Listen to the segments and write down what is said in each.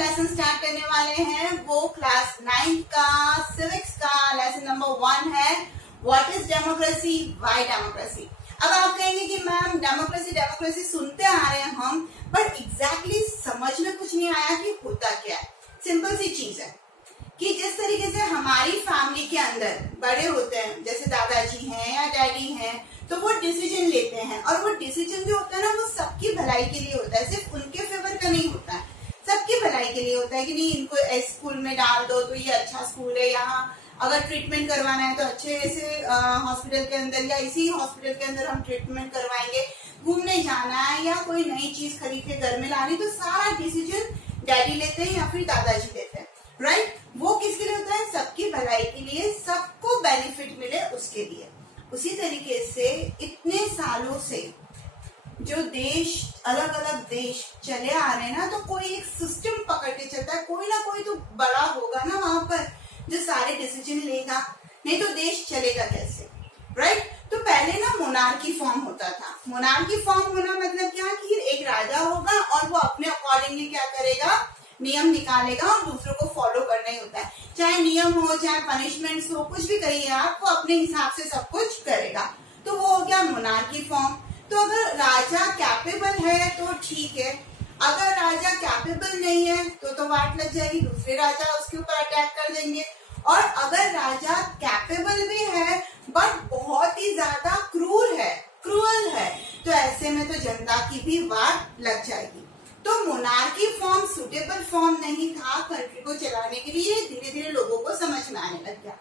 Lesson start करने वाले हैं वो क्लास 9 का सिविक्स का लेसन नंबर 1 है what is democracy, why democracy. अब आप कहेंगे कि मैम डेमोक्रेसी डेमोक्रेसी सुनते आ रहे हैं हम, बट एग्जैक्टली समझ में कुछ नहीं आया कि होता क्या है। सिंपल सी चीज है कि जिस तरीके से हमारी फैमिली के अंदर बड़े होते हैं, जैसे दादाजी हैं या डैडी हैं, तो वो डिसीजन लेते हैं और वो डिसीजन जो होता है ना वो सबकी भलाई के लिए होता है, सिर्फ उनके फेवर का नहीं होता है, सबकी भलाई के लिए होता है कि नहीं इनको इस स्कूल में डाल दो तो ये अच्छा स्कूल है, यहाँ अगर ट्रीटमेंट करवाना है तो अच्छे से हॉस्पिटल के अंदर या इसी हॉस्पिटल के अंदर हम ट्रीटमेंट करवाएंगे, घूमने जाना है या कोई नई चीज खरीद के घर में लानी, तो सारा डिसीजन डैडी लेते हैं या फिर दादाजी लेते हैं, राइट। वो किसके लिए होता है, सबकी भलाई के लिए, सबको बेनिफिट मिले उसके लिए। उसी तरीके से इतने सालों से जो देश अलग अलग देश चले आ रहे हैं ना, तो कोई एक सिस्टम पकड़ के चलता है, कोई ना कोई तो बड़ा होगा ना वहां पर जो सारे डिसीजन लेगा, नहीं तो देश चलेगा कैसे, राइट। तो पहले ना मोनार्की फॉर्म होता था। मोनार्की फॉर्म होना मतलब क्या कि एक राजा होगा और वो अपने अकॉर्डिंगली क्या करेगा, नियम निकालेगा और दूसरों को फॉलो करना ही होता है, चाहे नियम हो चाहे पनिशमेंट्स हो, कुछ भी करिए आप, वो अपने हिसाब से सब कुछ करेगा। तो वो हो गया मोनार्की फॉर्म। तो अगर राजा कैपेबल है तो ठीक है, अगर राजा कैपेबल नहीं है तो वाट लग जाएगी, दूसरे राजा उसके ऊपर अटैक कर देंगे। और अगर राजा कैपेबल भी है बट बहुत ही ज्यादा क्रूर है, तो ऐसे में तो जनता की भी वाट लग जाएगी। तो मोनार्की फॉर्म सुटेबल फॉर्म नहीं था कंट्री को चलाने के लिए, धीरे धीरे लोगों को समझ में आने लग गया।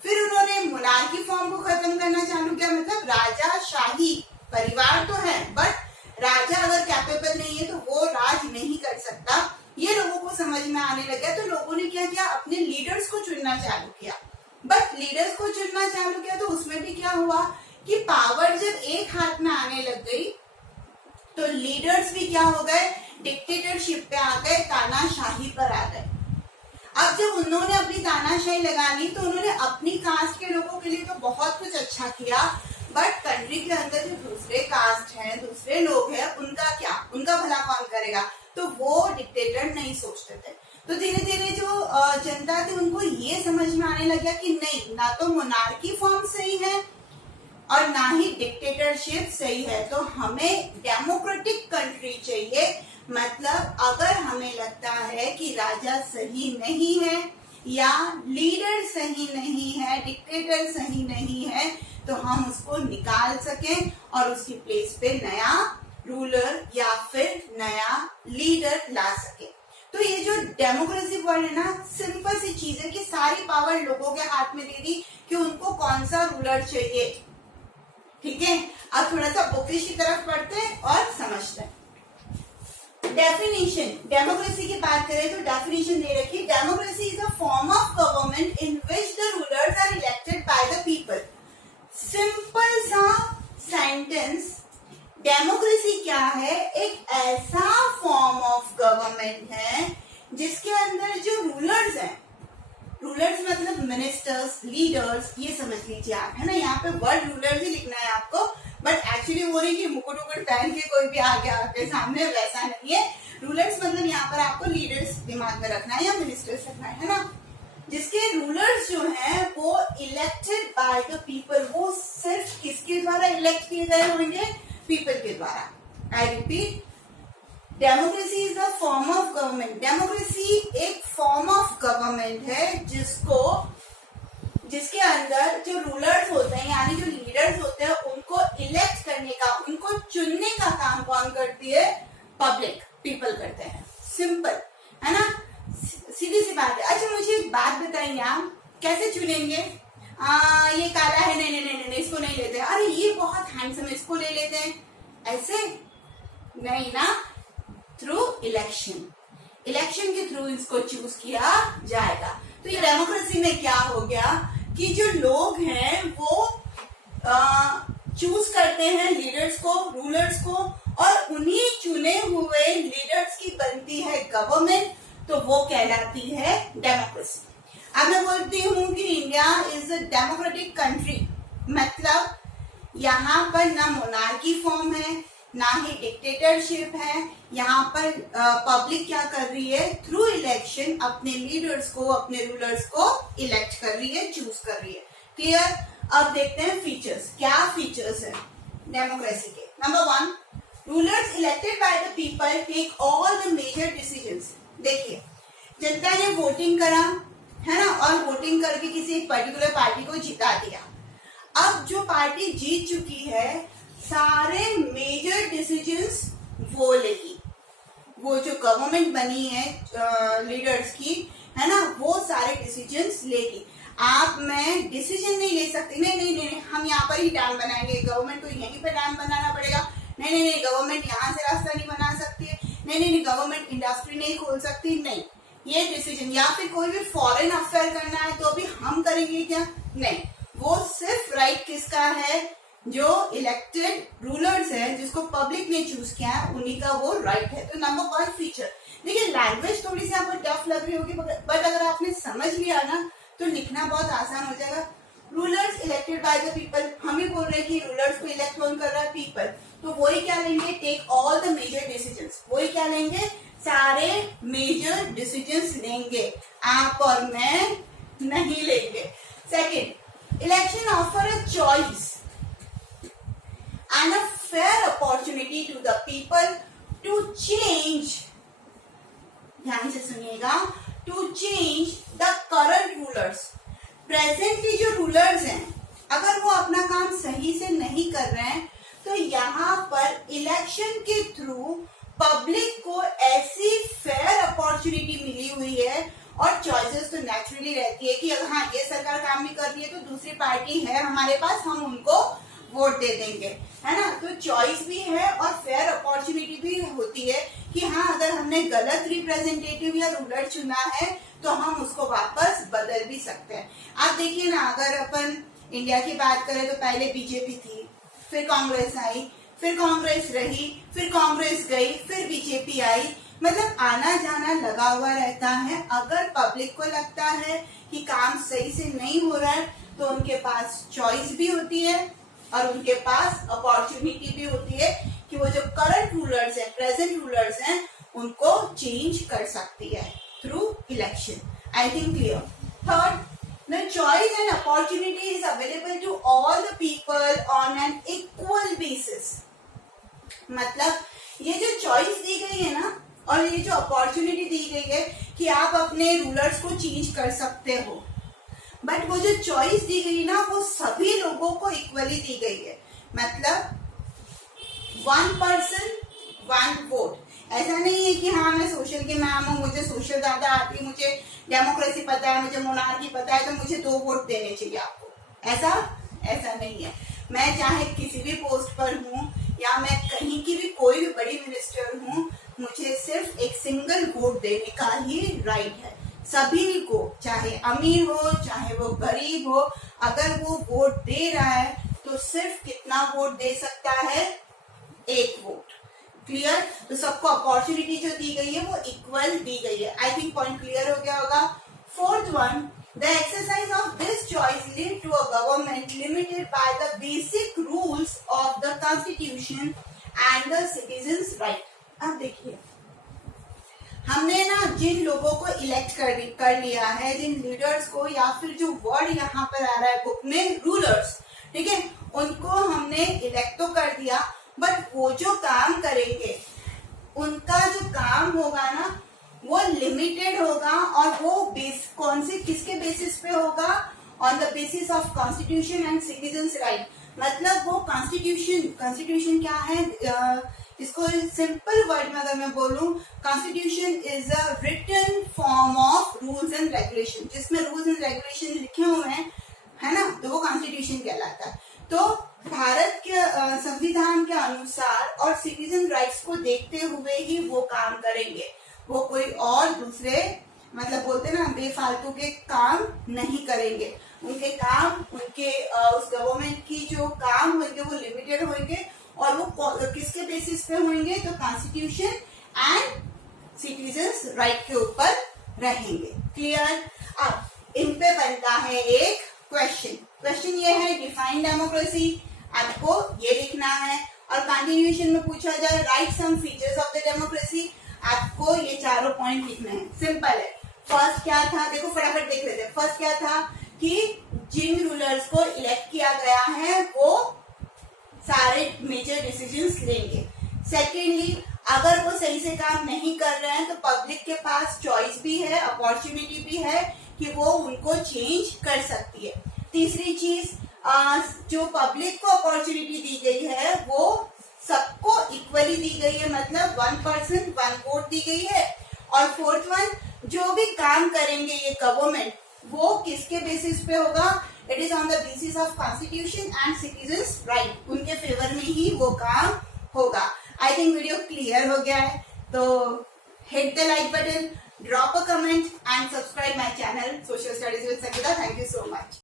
फिर उन्होंने मोनार्की फॉर्म को खत्म करना चालू किया, मतलब राजा शाही परिवार तो है बट राजा अगर कैपेबल नहीं है तो वो राज नहीं कर सकता, ये लोगों को समझ में आने लग गया। तो लोगों ने क्या किया, अपने लीडर्स को चुनना चालू किया। बट लीडर्स को चुनना चालू किया तो उसमें भी क्या हुआ कि पावर जब एक हाथ में आने लग गई तो लीडर्स भी क्या हो गए, डिक्टेटरशिप पे आ गए, तानाशाही पर आ गए। अब जब उन्होंने अपनी तानाशाही लगा ली तो उन्होंने अपनी कास्ट के लोगों के लिए तो बहुत कुछ अच्छा किया, बट कंट्री के अंदर जो दूसरे कास्ट हैं, दूसरे लोग हैं, उनका क्या, उनका भला कौन करेगा, तो वो डिक्टेटर नहीं सोचते थे। तो धीरे धीरे जो जनता थी उनको ये समझ में आने लगा कि नहीं, ना तो मोनार्की फॉर्म सही है और ना ही डिक्टेटरशिप सही है, तो हमें डेमोक्रेटिक कंट्री चाहिए। मतलब अगर हमें लगता है कि राजा सही नहीं है या लीडर सही नहीं है, डिक्टेटर सही नहीं है, तो हम उसको निकाल सकें और उसकी प्लेस पे नया रूलर या फिर नया लीडर ला सके। तो ये जो डेमोक्रेसी वर्ड है ना, सिंपल सी चीज है कि सारी पावर लोगों के हाथ में दे दी कि उनको कौन सा रूलर चाहिए। ठीक है, अब थोड़ा सा बुकिश की तरफ पढ़ते हैं और समझते हैं। डेफिनेशन, डेमोक्रेसी की बात करें तो डेफिनेशन दे रखी, democracy is a form of government in which the rulers are elected by the people. Simple सा सेंटेंस, डेमोक्रेसी क्या है, एक ऐसा फॉर्म ऑफ गवर्नमेंट है जिसके अंदर जो रूलर्स हैं, रूलर्स मतलब मिनिस्टर्स, लीडर्स, ये समझ लीजिए आप, है ना। यहाँ पे वर्ड रूलर्स ही लिखना है आपको, बट एक्चुअली वो नहीं कि मुकुट उकुट पहन के कोई भी आ गया आपके सामने, वैसा नहीं है। रूलर्स मतलब यहाँ पर आपको लीडर्स दिमाग में रखना है या मिनिस्टर्स रखना है ना। जिसके रूलर्स जो हैं वो इलेक्टेड बाय द पीपल, वो सिर्फ किसके द्वारा इलेक्ट किए गए होंगे, पीपल के द्वारा। I repeat, democracy is a form of government. Democracy एक फॉर्म ऑफ गवर्नमेंट है जिसके अंदर जो रूलर्स होते हैं यानी जो लीडर्स होते हैं उनको इलेक्ट करने का, उनको चुनने का काम कौन करती है, पब्लिक, पीपल करते हैं। सिंपल है ना, सीधी सी बात है। अच्छा मुझे एक बात बताइए, आप कैसे चुनेंगे, ये काला है, नहीं नहीं नहीं नहीं इसको नहीं लेते, अरे ये बहुत हैंडसम है इसको ले लेते हैं, ऐसे नहीं ना, थ्रू इलेक्शन, इलेक्शन के थ्रू इसको चूज किया जाएगा। तो ये डेमोक्रेसी में क्या हो गया कि जो लोग हैं वो चूज करते हैं लीडर्स को, रूलर्स को, और उन्हीं चुने हुए लीडर्स की बनती है गवर्नमेंट, तो वो कहलाती है डेमोक्रेसी। अब मैं बोलती हूँ कि India is a democratic country, मतलब यहाँ पर ना मोनार्की फॉर्म है, ना ही डिक्टेटरशिप है। यहाँ पर पब्लिक क्या कर रही है, थ्रू इलेक्शन अपने लीडर्स को, अपने रूलर्स को इलेक्ट कर रही है, चूज कर रही है। क्लियर। अब देखते हैं फीचर्स, क्या फीचर्स है डेमोक्रेसी के। Number 1, rulers elected by the people take all the major decisions. देखिए, जनता ने वोटिंग करा है ना, और वोटिंग करके किसी एक पर्टिकुलर पार्टी को जिता दिया। अब जो पार्टी जीत चुकी है, सारे मेजर डिसीजंस वो लेगी। वो जो गवर्नमेंट बनी है लीडर्स की, है ना, वो सारे डिसीजंस लेगी। आप मैं डिसीजन नहीं ले सकती, नहीं नहीं नहीं, हम यहाँ पर ही डैम बनाएंगे, गवर्नमेंट को यहीं पर डैम बनाना पड़ेगा, नहीं नहीं नहीं, गवर्नमेंट यहाँ से रास्ता नहीं बना सकती है, नहीं नहीं नहीं, गवर्नमेंट इंडस्ट्री नहीं खोल सकती, नहीं, ये डिसीजन। या फिर कोई भी फॉरेन अफेयर करना है तो अभी हम करेंगे क्या, नहीं, वो सिर्फ राइट किसका है, जो इलेक्टेड रूलर्स है, जिसको पब्लिक ने चूज किया है, उन्हीं का वो राइट है। तो नंबर 1 फीचर। देखिए, लैंग्वेज थोड़ी सी आपको टफ लग रही होगी, बट अगर आपने समझ लिया ना तो लिखना बहुत आसान हो जाएगा। Rulers elected by the people, हम ही बोल रहे हैं कि रूलर्स को इलेक्ट कौन कर रहा है, पीपल। तो वही क्या लेंगे, take all the major decisions, वही क्या लेंगे, सारे मेजर डिसीजंस लेंगे, आप और मैं नहीं लेंगे। Second, election offer a choice and a fair opportunity to the people to change, ध्यान से सुनिएगा, to change the current rulers। Presently जो रूलर्स हैं, अगर वो अपना काम सही से नहीं कर रहे हैं, तो यहाँ पर इलेक्शन के थ्रू पब्लिक को ऐसी फेयर अपॉर्चुनिटी मिली हुई है, और चॉइसेस तो नेचुरली रहती है कि हाँ, ये सरकार काम नहीं कर रही है तो दूसरी पार्टी है हमारे पास, हम उनको वोट दे देंगे, है ना। तो चॉइस भी है और फेयर अपॉर्चुनिटी भी होती है कि हाँ, अगर हमने गलत रिप्रेजेंटेटिव या रूलर चुना है तो हम उसको वापस बदल भी सकते हैं। आप देखिए ना, अगर अपन इंडिया की बात करें तो पहले बीजेपी थी, फिर कांग्रेस आई, फिर कांग्रेस रही, फिर कांग्रेस गई, फिर बीजेपी आई, मतलब आना जाना लगा हुआ रहता है। अगर पब्लिक को लगता है कि काम सही से नहीं हो रहा है तो उनके पास चॉइस भी होती है और उनके पास अपॉर्चुनिटी भी होती है कि वो जो करंट रूलर्स हैं, प्रेजेंट रूलर्स हैं, उनको चेंज कर सकती है through election. I think clear. Third, the choice and opportunity is available to all the people on an equal basis। मतलब ये जो चॉइस दी गई है ना, और ये जो अपॉर्चुनिटी दी गई है कि आप अपने रूलर्स को चेंज कर सकते हो, बट वो जो चॉइस दी गई ना, वो सभी लोगों को इक्वली दी गई है। मतलब 1 person 1 वोट। ऐसा नहीं है कि हाँ, मैं सोशल की मैम हूँ, मुझे सोशल ज्यादा आती है, मुझे डेमोक्रेसी पता है, मुझे मोनार्की पता है, तो मुझे 2 वोट देने चाहिए आपको। ऐसा नहीं है। मैं चाहे किसी भी पोस्ट पर हूँ या मैं कहीं की भी कोई भी बड़ी मिनिस्टर हूँ, मुझे सिर्फ एक सिंगल वोट देने का ही राइट है। सभी को, चाहे अमीर हो चाहे वो गरीब हो, अगर वो वोट दे रहा है तो सिर्फ कितना वोट दे सकता है, 1 वोट। क्लियर। तो सबको अपॉर्चुनिटी जो दी गई है वो इक्वल दी गई है। आई थिंक पॉइंट क्लियर हो गया होगा। Fourth one, the exercise of this choice lead to a government limited by the basic rules of the constitution and the citizens right. अब देखिए, हमने ना जिन लोगों को इलेक्ट कर लिया है, जिन लीडर्स को, या फिर जो वर्ड यहाँ पर आ रहा है बुक में, रूलर्स, ठीक है, उनको हमने इलेक्ट तो कर दिया, बट वो जो काम करेंगे, उनका जो काम होगा ना, वो लिमिटेड होगा, और वो किसके बेसिस पे होगा, on the basis of constitution and citizens right. मतलब वो कॉन्स्टिट्यूशन क्या है, इसको सिंपल वर्ड में अगर मैं बोलूं, constitution is a written form of rules and regulation, जिसमें रूल्स एंड रेगुलेशन लिखे हुए हैं, है ना, तो वो कॉन्स्टिट्यूशन कहलाता है। तो भारत के संविधान के अनुसार और सिटीजन राइट्स को देखते हुए ही वो काम करेंगे। वो कोई और दूसरे, मतलब बोलते ना, बेफालतू के काम नहीं करेंगे। उनके काम, उनके उस गवर्नमेंट की जो काम होंगे वो लिमिटेड होंगे, और वो किसके बेसिस पे होंगे, तो कॉन्स्टिट्यूशन एंड सिटीजन्स राइट के ऊपर रहेंगे। क्लियर। अब इन पे बनता है एक क्वेश्चन ये है, डिफाइन डेमोक्रेसी। आपको ये लिखना है, और कंटिन्यूएशन में पूछा जाए write some features of the democracy, आपको ये चारों पॉइंट लिखने हैं। सिंपल है। फर्स्ट क्या था, देखो फटाफट देख लेते हैं। फर्स्ट क्या था कि जिन रूलर्स को इलेक्ट किया गया है वो सारे मेजर डिसीजंस लेंगे। सेकेंडली, अगर वो सही से काम नहीं कर रहे हैं तो पब्लिक के पास चॉइस भी है, अपॉर्चुनिटी भी है कि वो उनको चेंज कर सकती है। तीसरी चीज, जो पब्लिक को अपॉर्चुनिटी दी गई है वो सबको इक्वली दी गई है, मतलब 1 पर्सन 1 वोट दी गई है। और फोर्थ वन, जो भी काम करेंगे ये गवर्नमेंट वो किसके बेसिस पे होगा, it is on the basis of constitution and citizens right, उनके फेवर में ही वो काम होगा। आई थिंक वीडियो क्लियर हो गया है, तो hit the like button, drop a comment and subscribe my channel social studies with Sangeeta. Thank you so much.